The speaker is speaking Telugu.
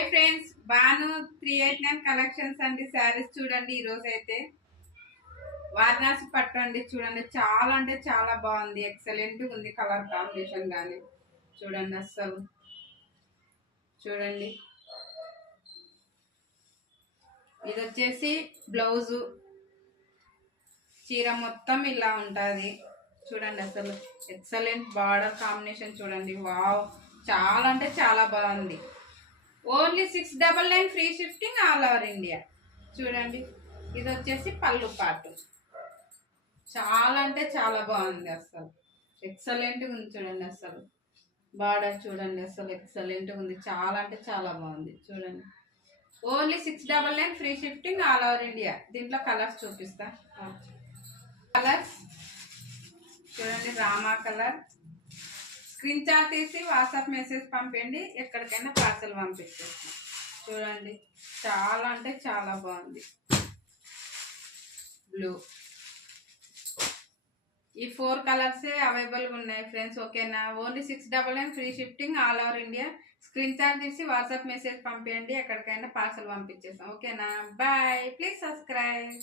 హాయ్ ఫ్రెండ్స్, బాను 389 కలెక్షన్స్ అండి. శారీస్ చూడండి. ఈ రోజు అయితే వారణాసి పట్టు అండి. చూడండి, చాలా అంటే చాలా బాగుంది. ఎక్సలెంట్ ఉంది కలర్ కాంబినేషన్ కానీ. చూడండి, అస్సలు చూడండి. ఇది వచ్చేసి బ్లౌజు. చీర మొత్తం ఇలా ఉంటుంది. చూడండి, అసలు ఎక్సలెంట్ బార్డర్ కాంబినేషన్ చూడండి. వావ్, చాలా అంటే చాలా బాగుంది. Only 699 free shifting all over India. చూడండి, ఇది వచ్చేసి పళ్ళు పాటు. చాలా అంటే చాలా బాగుంది. అసలు ఎక్సలెంట్గా ఉంది. చూడండి, అసలు బార్డర్ చూడండి, అసలు ఎక్సలెంట్గా ఉంది. చాలా అంటే చాలా బాగుంది. చూడండి, only 699 free shifting all over India. దీంట్లో కలర్స్ చూపిస్తా. కలర్స్ చూడండి, రామా కలర్. స్క్రీన్ షాట్ తీసి వాట్సాప్ మెసేజ్ పంపండి, ఎక్కడికైనా పార్సల్ పంపించేస్తాం. చూడండి, చాలా అంటే చాలా బాగుంది. బ్లూ. ఈ 4 కలర్సే అవైలబుల్గా ఉన్నాయి ఫ్రెండ్స్. ఓకేనా? Only 699 free shifting all over India. Screen shot తీసి వాట్సాప్ మెసేజ్ పంపండి, ఎక్కడికైనా పార్సల్ పంపించేస్తాం. ఓకేనా? బాయ్. Please subscribe.